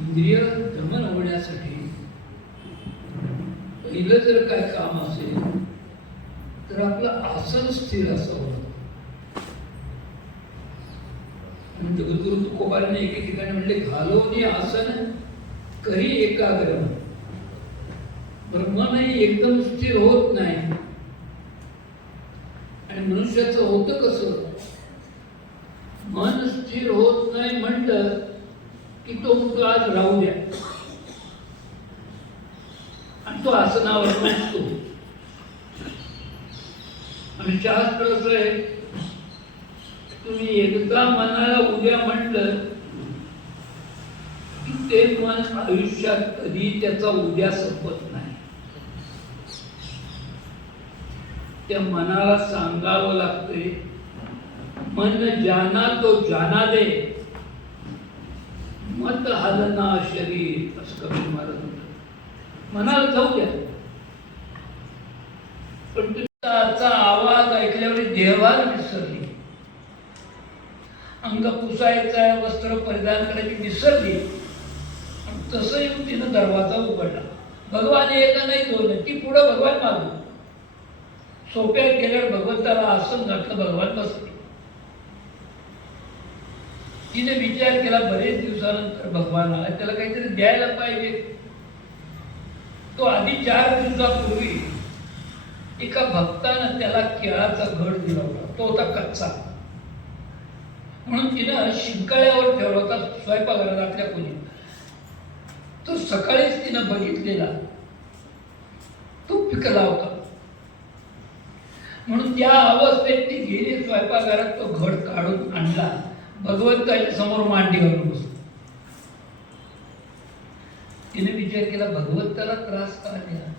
इंद्रिय दमन होण्यासाठी पहिलं जर काय काम असेल तर आपलं आसन स्थिर असावं आणि जगद्गुरु एके ठिकाणी म्हणले घालवणी आसन करी एकाग्र. ब्रह्मनही एकदम स्थिर होत नाही. आणि मनुष्याचं होतं कसं? मन स्थिर होत नाही म्हणलं की तो म्हणतो आज राहू द्या. आणि तो आसनावर बसतो आणि शास्त्र असं आहे तुम्ही एकदा मनाला उद्या म्हणलं की ते मन आयुष्यात कधी त्याचा उद्या संपत नाही. त्या मनाला सांगावं लागते मन जाना तो जाना दे मत हलना शरीर असं कमी मारत होत मनाला जाऊ द्या. पण तुमचा आवाज ऐकल्यावर देवाला विसरली. अंग पुसायचं वस्त्र परिधान करायची विसरली आणि तसं येऊन तिनं दरवाजा उघडला. भगवान एका नाही दोन ती पुढं भगवान मागू सोप्यात गेल्यावर भगवंताला आसन घातलं भगवान बसले. तिने विचार केला बरेच दिवसानंतर भगवान आला. त्याला काहीतरी द्यायला पाहिजे. तो आधी चार दिवसापूर्वी एका भक्तानं त्याला केळाचा घड दिला होता. तो होता कच्चा. म्हणून तिनं शिंकाळ्यावर ठेवला होता स्वयंपाकघरातल्या कोणी. तो सकाळीच तिनं बघितलेला. तो पिकला होता. म्हणून त्या अवस्थेत ती गेली स्वयंपाकघरात तो घड काढून आणला. भगवंताच्या समोर मांडी घालून बसतो. तिने विचार केला भगवंताला त्रास का द्या?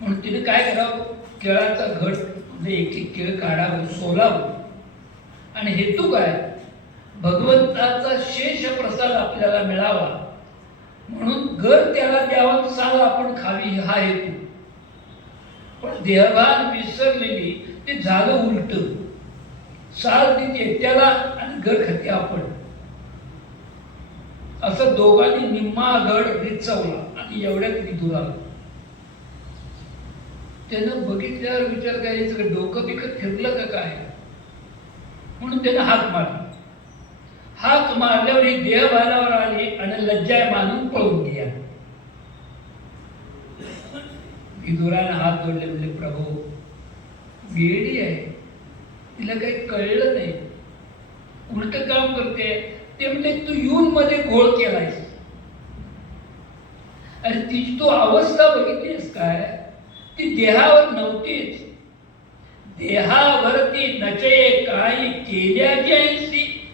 म्हणून तिने काय करावं? केळाचा घट म्हणजे एक एक केळ काढावं सोलावं. आणि हेतू काय? भगवंताचा शेष प्रसाद आपल्याला मिळावा. म्हणून घर त्याला द्यावा साल आपण खावी हा हेतू. पण देहभान विसरलेली ते झालं उलट. साल देते त्याला आणि घर खाते आपण. असं दोघांनी निम्मा गड रिचवला आणि एवढ्यात निधून आला. त्यानं बघितल्यावर विचार करायचं का डोकं बिकत फिरलं का काय? म्हणून त्यानं हाक मारला. हाक मारल्यावर ही देहभानावर आली आणि लज्जाय मानून पळून गेला. विदुरानं हात जोडले म्हणजे प्रभू वेडी आहे. तिला काही कळलं नाही. उलट काम करते. ते म्हणजे तू येऊन मध्ये घोळ केलायस. अरे तिची तू अवस्था बघितलीस काय? ती देहावर नव्हतीच. देहावरती नचे काही केल्याची ऐसी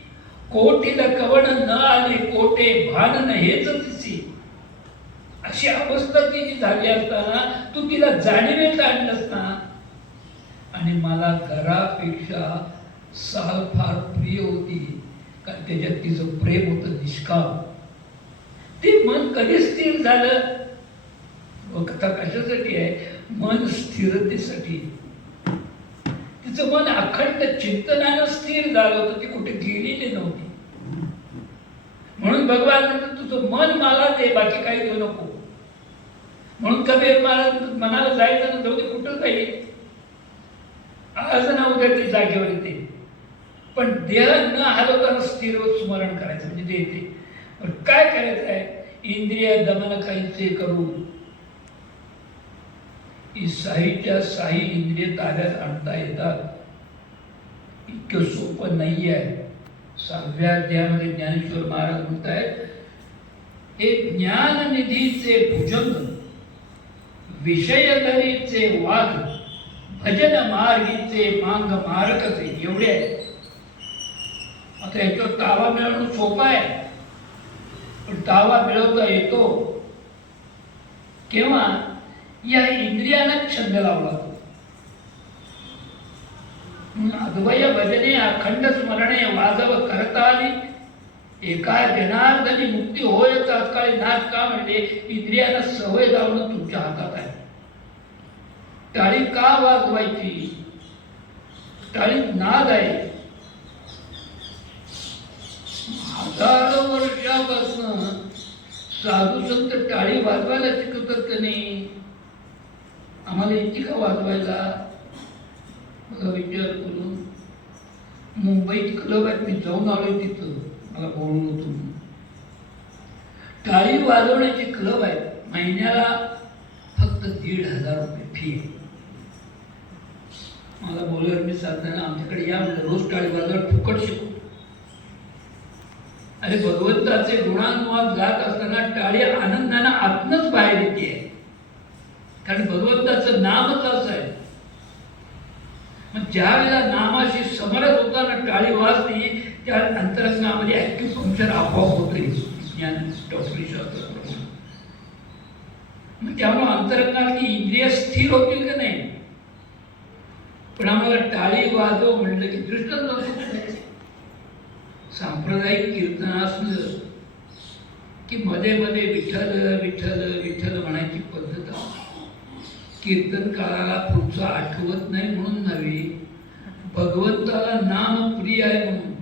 कोटीला कवण न आले कोटे भान न हेच तिची. अशी अवस्था तिची झाली असताना तू तिला जाणीवेत आणलंस ना? आणि मला घरापेक्षा सहल फार प्रिय होती. कारण त्याच्यात तिचं प्रेम होतं निष्काम. ते मन कधी स्थिर झालं? वक्ता कथा कशासाठी आहे? मन स्थिरतेसाठी. तिचं मन अखंड चिंतनानं स्थिर झालं होतं. ती कुठे गेलेली नव्हती. म्हणून भगवान तुझं मन मला दे बाकी काही देऊ नको. म्हणून कबीर मला मनाला जायचं नव्हतं कुठं जाईल? आज ना उद्या ती जागेवर येते. पण देह न हलवताना स्थिर स्मरण करायचं म्हणजे ते येते. पण काय करायचं आहे? इंद्रिय दमन काहीचे करू साहीच्या साही इंद्रिय ताब्यात आणता येतात. इतकं सोपं नाही आहे सहाव्या अध्यायामध्ये ज्ञानेश्वर महाराज म्हणत आहेत हे ज्ञाननिधीचे भुजंग विषयधरीचे वाघ भजन मार्गीचे मांग मारकचे एवढे आहे आता याच्यावर तावा मिळवणं सोपं आहे. पण तावा मिळवता येतो. केव्हा? या इंद्रियालाच छंद लावला. अद्वय भजने अखंड स्मरणे वाजव करता आली. एका जनार्दनी मुक्ती होय तात्काळी नाच का म्हणजे इंद्रियाला सवय लावणं तुमच्या हातात आहे. टाळी का वाजवायची? टाळी नाद आहे हजारो वर्षापासून साधू संत टाळी वाजवायला शिकवतात का नाही? आम्हाला येते का वाजवायला? मला विचार करून. मुंबईत क्लब आहेत मी जाऊन आलोय तिथं. मला बोललो होतो टाळी वाजवण्याचे क्लब आहेत महिन्याला फक्त दीड हजार रुपये फी आहे मला बोलवर मी सांगताना आमच्याकडे या रोज टाळी फुकट शिकू. आणि भगवंताचे गुणानुवाद गात असताना टाळी आनंदानं आतनच बाहेर येते. कारण भगवंताचं नामच असं आहे. मग ज्या वेळेला नामाशी समरस होताना टाळी वाजते त्या अंतरंगामध्ये ऍक्टिव्ह फंक्शन आपोआप होते ज्ञान डॉक्टरी शास्त्र मग त्यामुळे अंतरंगातली इंद्रिय स्थिर होतील का नाही? पण आम्हाला टाळी वाजव म्हटलं की दृष्टांत सांप्रदायिक कीर्तन असलं की मध्ये मध्ये विठ्ठल विठ्ठल विठ्ठल म्हणायची पद्धत कीर्तन काळाला पुढचं आठवत नाही म्हणून नव्हे. भगवंताला नाम प्रिय आहे म्हणून.